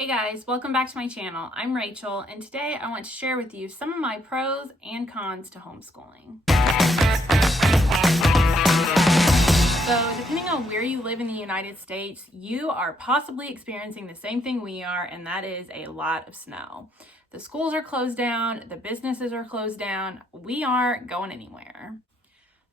Hey guys, welcome back to my channel. I'm Rachel, and today I want to share with you some of my pros and cons to homeschooling. So depending on where you live in the United States, you are possibly experiencing the same thing we are, and that is a lot of snow. The schools are closed down, the businesses are closed down, we aren't going anywhere.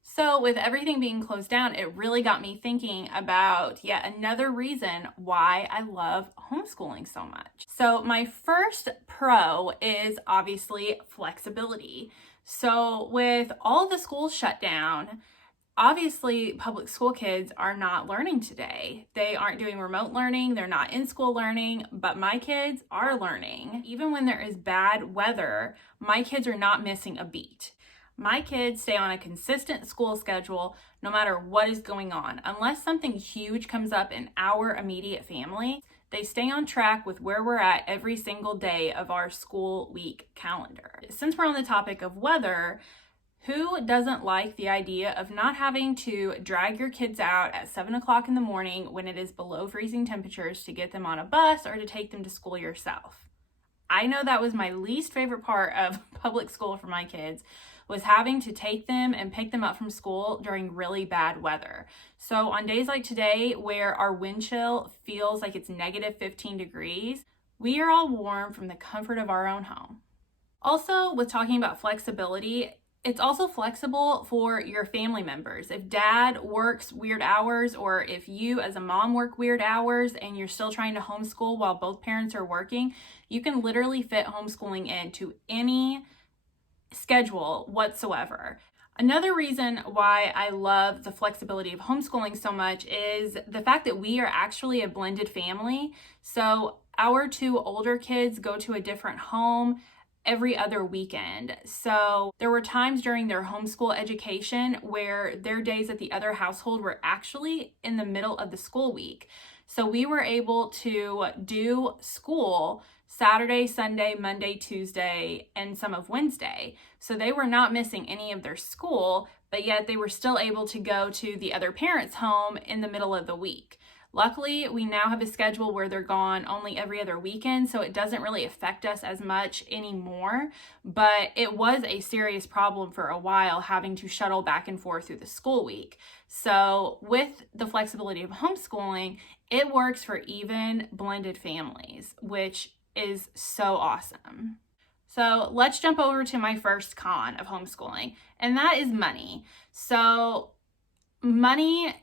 So with everything being closed down, it really got me thinking about yet another reason why I love homeschooling so much. So my first pro is obviously flexibility. So with all of the schools shut down, obviously public school kids are not learning today. They aren't doing remote learning, they're not in school learning, but my kids are learning. Even when there is bad weather, my kids are not missing a beat. My kids stay on a consistent school schedule no matter what is going on. Unless something huge comes up in our immediate family, they stay on track with where we're at every single day of our school week calendar. Since we're on the topic of weather, who doesn't like the idea of not having to drag your kids out at 7 o'clock in the morning when it is below freezing temperatures to get them on a bus or to take them to school yourself? I know that was my least favorite part of public school for my kids, was having to take them and pick them up from school during really bad weather. So on days like today, where our wind chill feels like it's negative 15 degrees, we are all warm from the comfort of our own home. Also, with talking about flexibility, it's also flexible for your family members. If dad works weird hours, or if you as a mom work weird hours and you're still trying to homeschool while both parents are working, you can literally fit homeschooling into any schedule whatsoever. Another reason why I love the flexibility of homeschooling so much is the fact that we are actually a blended family. So our two older kids go to a different home every other weekend. So there were times during their homeschool education where their days at the other household were actually in the middle of the school week. So we were able to do school Saturday, Sunday, Monday, Tuesday, and some of Wednesday. So they were not missing any of their school, but yet they were still able to go to the other parent's home in the middle of the week. Luckily, we now have a schedule where they're gone only every other weekend, so it doesn't really affect us as much anymore, but it was a serious problem for a while having to shuttle back and forth through the school week. So with the flexibility of homeschooling, it works for even blended families, which is so awesome. So let's jump over to my first con of homeschooling, and that is money. So money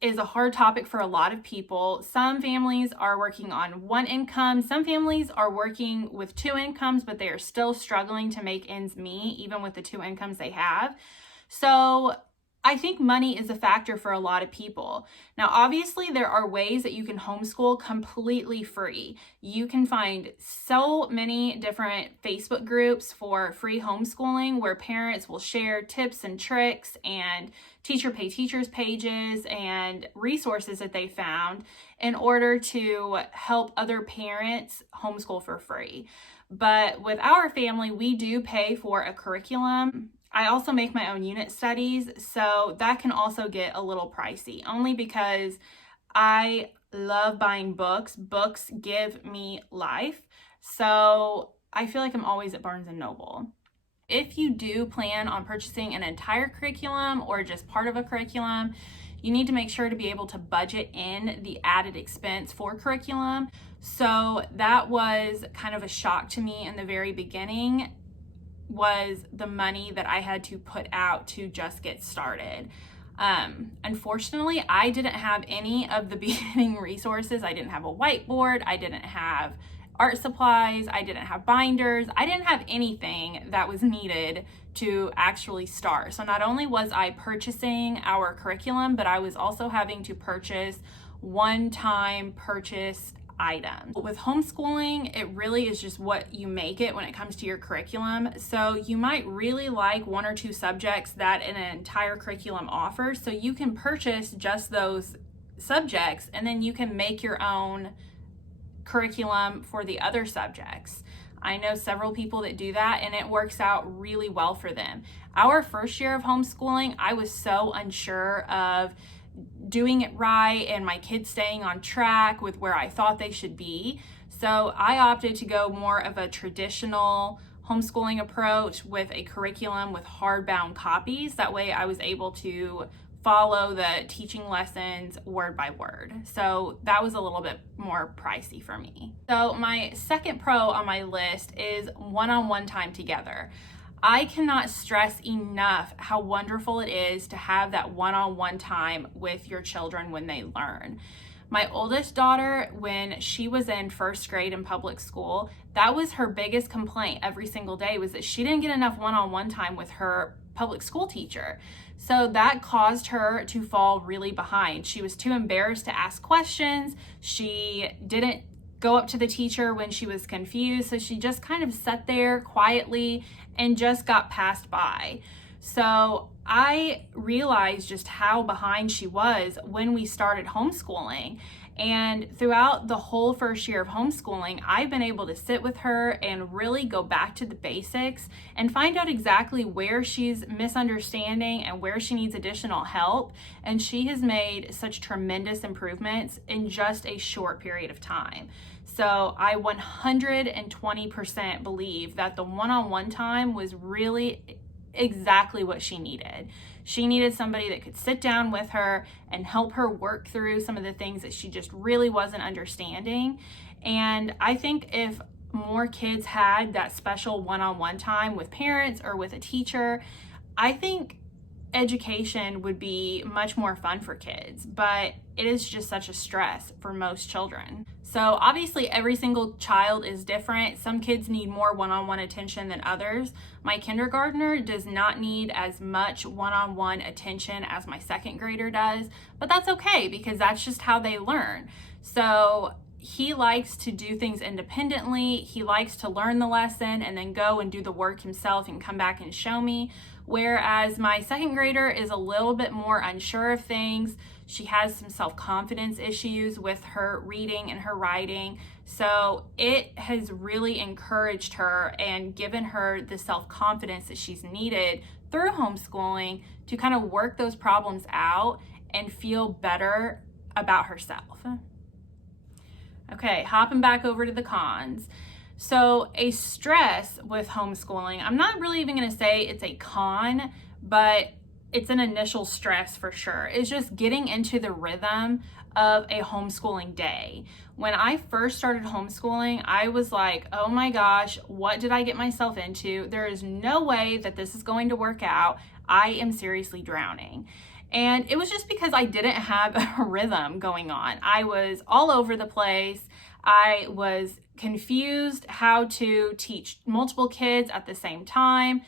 is a hard topic for a lot of people. Some families are working on one income. Some families are working with two incomes, but they are still struggling to make ends meet, even with the two incomes they have. So I think money is a factor for a lot of people. Now, obviously, there are ways that you can homeschool completely free. You can find so many different Facebook groups for free homeschooling where parents will share tips and tricks and teacher pay teachers pages and resources that they found in order to help other parents homeschool for free. But with our family, we do pay for a curriculum. I also make my own unit studies, so that can also get a little pricey, only because I love buying books. Books give me life, so I feel like I'm always at Barnes & Noble. If you do plan on purchasing an entire curriculum or just part of a curriculum, you need to make sure to be able to budget in the added expense for curriculum. So that was kind of a shock to me in the very beginning, was the money that I had to put out to just get started. Unfortunately, I didn't have any of the beginning resources. I didn't have a whiteboard. I didn't have art supplies. I didn't have binders. I didn't have anything that was needed to actually start. So not only was I purchasing our curriculum, but I was also having to purchase one-time purchase items. With homeschooling, it really is just what you make it when it comes to your curriculum. So you might really like one or two subjects that an entire curriculum offers, so you can purchase just those subjects and then you can make your own curriculum for the other subjects. I know several people that do that and it works out really well for them. Our first year of homeschooling, I was so unsure of, doing it right and my kids staying on track with where I thought they should be. So I opted to go more of a traditional homeschooling approach with a curriculum with hardbound copies. That way I was able to follow the teaching lessons word by word. So that was a little bit more pricey for me. So my second pro on my list is one-on-one time together. I cannot stress enough how wonderful it is to have that one-on-one time with your children when they learn. My oldest daughter, when she was in first grade in public school, that was her biggest complaint every single day, was that she didn't get enough one-on-one time with her public school teacher. So that caused her to fall really behind. She was too embarrassed to ask questions. She didn't go up to the teacher when she was confused. So she just kind of sat there quietly and just got passed by. So I realized just how behind she was when we started homeschooling. And throughout the whole first year of homeschooling, I've been able to sit with her and really go back to the basics and find out exactly where she's misunderstanding and where she needs additional help. And she has made such tremendous improvements in just a short period of time. So I 120% believe that the one-on-one time was really exactly what she needed. She needed somebody that could sit down with her and help her work through some of the things that she just really wasn't understanding. And I think if more kids had that special one-on-one time with parents or with a teacher, I think education would be much more fun for kids, but it is just such a stress for most children. So obviously every single child is different. Some kids need more one-on-one attention than others. My kindergartner does not need as much one-on-one attention as my second grader does, but that's okay because that's just how they learn. So he likes to do things independently. He likes to learn the lesson and then go and do the work himself and come back and show me. Whereas my second grader is a little bit more unsure of things. She has some self-confidence issues with her reading and her writing. So it has really encouraged her and given her the self-confidence that she's needed through homeschooling to kind of work those problems out and feel better about herself. Okay, hopping back over to the cons. So a stress with homeschooling, I'm not really even going to say it's a con, but it's an initial stress for sure. It's just getting into the rhythm of a homeschooling day. When I first started homeschooling, I was like, oh my gosh, what did I get myself into? There is no way that this is going to work out. I am seriously drowning. And it was just because I didn't have a rhythm going on. I was all over the place. I was confused how to teach multiple kids at the same time.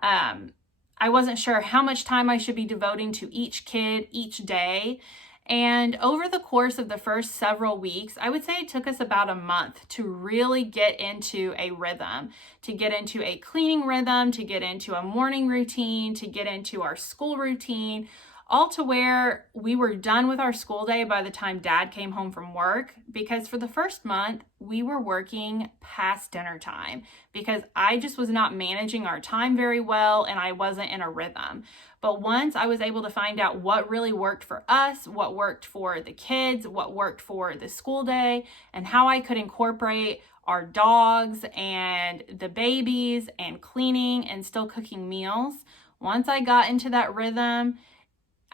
I wasn't sure how much time I should be devoting to each kid each day. And over the course of the first several weeks, I would say it took us about a month to really get into a rhythm, to get into a cleaning rhythm, to get into a morning routine, to get into our school routine, all to where we were done with our school day by the time Dad came home from work, because for the first month, we were working past dinner time because I just was not managing our time very well and I wasn't in a rhythm. But once I was able to find out what really worked for us, what worked for the kids, what worked for the school day, and how I could incorporate our dogs and the babies and cleaning and still cooking meals, once I got into that rhythm,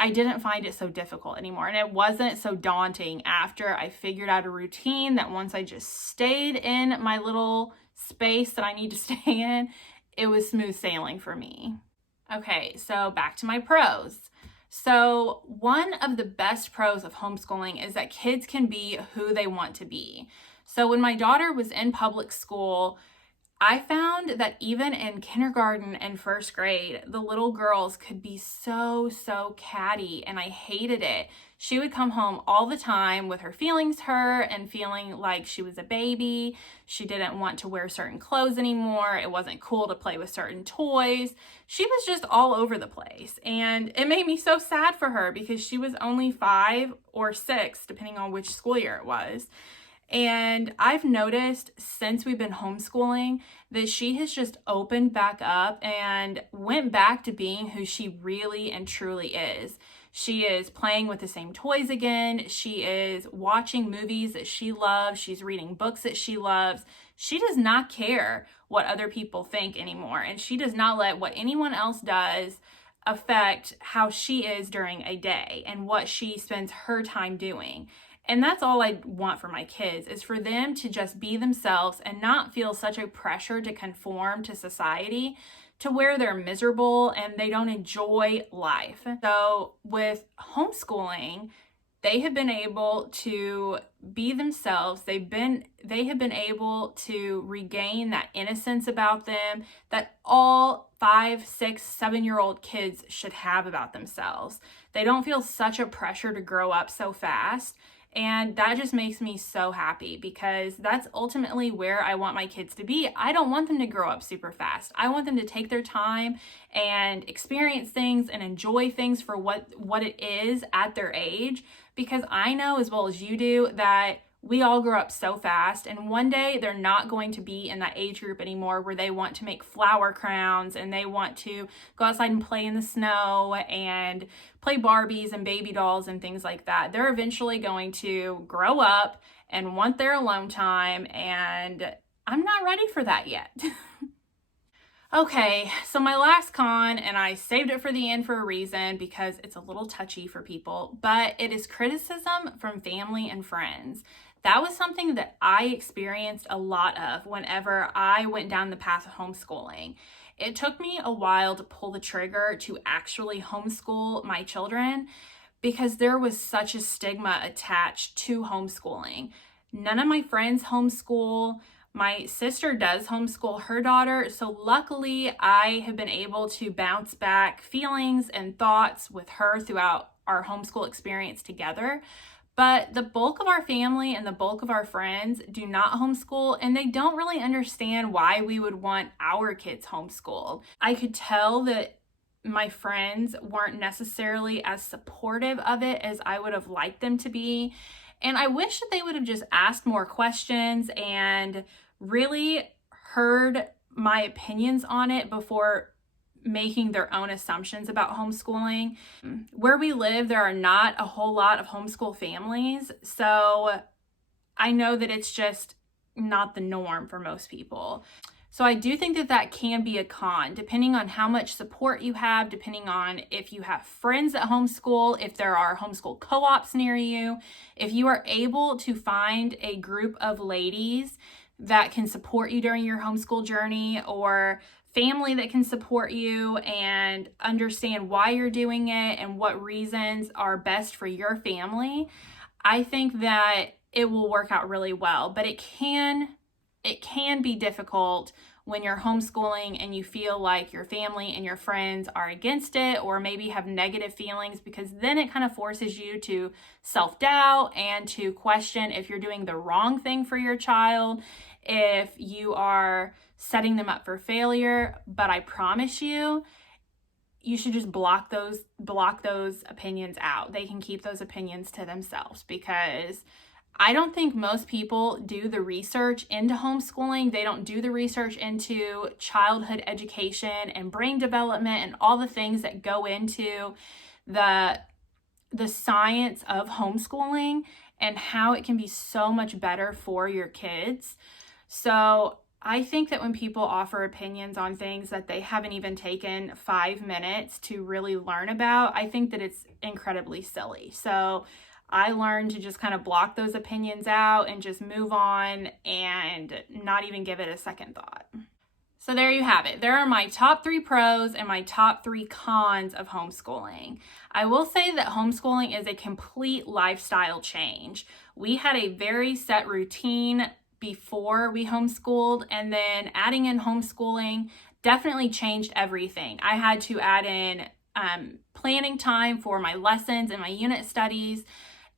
I didn't find it so difficult anymore. And it wasn't so daunting after I figured out a routine that once I just stayed in my little space that I need to stay in, it was smooth sailing for me. Okay, so back to my pros. So one of the best pros of homeschooling is that kids can be who they want to be. So when my daughter was in public school, I found that even in kindergarten and first grade, the little girls could be so catty, and I hated it. She would come home all the time with her feelings hurt and feeling like she was a baby. She didn't want to wear certain clothes anymore. It wasn't cool to play with certain toys. She was just all over the place, and it made me so sad for her because she was only 5 or 6, depending on which school year it was. And I've noticed since we've been homeschooling that she has just opened back up and went back to being who she really and truly is. She is playing with the same toys again. She is watching movies that she loves. She's reading books that she loves. She does not care what other people think anymore. And she does not let what anyone else does affect how she is during a day and what she spends her time doing. And that's all I want for my kids, is for them to just be themselves and not feel such a pressure to conform to society to where they're miserable and they don't enjoy life. So with homeschooling, they have been able to be themselves. They have been able to regain that innocence about them that all 5, 6, 7-year-old kids should have about themselves. They don't feel such a pressure to grow up so fast. And that just makes me so happy, because that's ultimately where I want my kids to be. I don't want them to grow up super fast. I want them to take their time and experience things and enjoy things for what it is at their age, because I know as well as you do that we all grow up so fast, and one day they're not going to be in that age group anymore where they want to make flower crowns and they want to go outside and play in the snow and play Barbies and baby dolls and things like that. They're eventually going to grow up and want their alone time, and I'm not ready for that yet. Okay, so my last con, and I saved it for the end for a reason because it's a little touchy for people, but it is criticism from family and friends. That was something that I experienced a lot of whenever I went down the path of homeschooling. It took me a while to pull the trigger to actually homeschool my children because there was such a stigma attached to homeschooling. None of my friends homeschool. My sister does homeschool her daughter, so luckily I have been able to bounce back feelings and thoughts with her throughout our homeschool experience together. But the bulk of our family and the bulk of our friends do not homeschool, and they don't really understand why we would want our kids homeschooled. I could tell that my friends weren't necessarily as supportive of it as I would have liked them to be. And I wish that they would have just asked more questions and really heard my opinions on it before making their own assumptions about homeschooling. Where we live, there are not a whole lot of homeschool families, so I know that it's just not the norm for most people. So I do think that that can be a con, depending on how much support you have, depending on if you have friends at homeschool, if there are homeschool co-ops near you, if you are able to find a group of ladies that can support you during your homeschool journey, or family that can support you and understand why you're doing it and what reasons are best for your family, I think that it will work out really well. But it can be difficult when you're homeschooling and you feel like your family and your friends are against it, or maybe have negative feelings, because then it kind of forces you to self-doubt and to question if you're doing the wrong thing for your child, if you are setting them up for failure. But I promise you, you should just block those opinions out. They can keep those opinions to themselves, because I don't think most people do the research into homeschooling. They don't do the research into childhood education and brain development and all the things that go into the science of homeschooling and how it can be so much better for your kids. So I think that when people offer opinions on things that they haven't even taken 5 minutes to really learn about, I think that it's incredibly silly. So I learned to just kind of block those opinions out and just move on and not even give it a second thought. So there you have it. There are my top 3 pros and my top 3 cons of homeschooling. I will say that homeschooling is a complete lifestyle change. We had a very set routine before we homeschooled, and then adding in homeschooling definitely changed everything. I had to add in planning time for my lessons and my unit studies.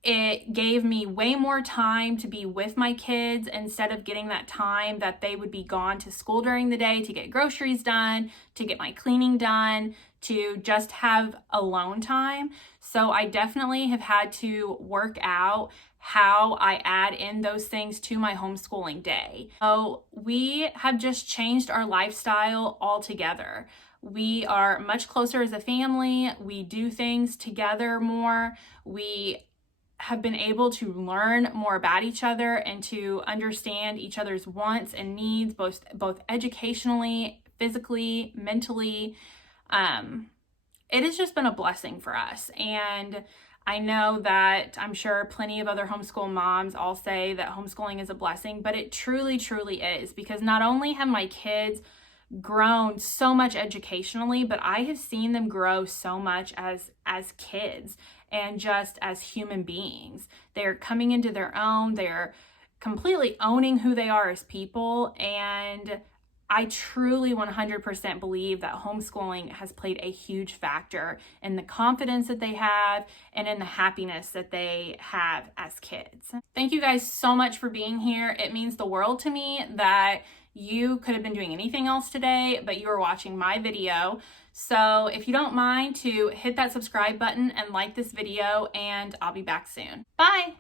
It gave me way more time to be with my kids instead of getting that time that they would be gone to school during the day to get groceries done, to get my cleaning done, to just have alone time. So I definitely have had to work out how I add in those things to my homeschooling day. So we have just changed our lifestyle altogether. We are much closer as a family. We do things together more. We have been able to learn more about each other and to understand each other's wants and needs, both educationally, physically, mentally. It has just been a blessing for us. And I know that I'm sure plenty of other homeschool moms all say that homeschooling is a blessing, but it truly, truly is, because not only have my kids grown so much educationally, but I have seen them grow so much as kids and just as human beings. They're coming into their own, they're completely owning who they are as people, and I truly 100% believe that homeschooling has played a huge factor in the confidence that they have and in the happiness that they have as kids. Thank you guys so much for being here. It means the world to me that you could have been doing anything else today, but you are watching my video. So if you don't mind to hit that subscribe button and like this video, and I'll be back soon. Bye.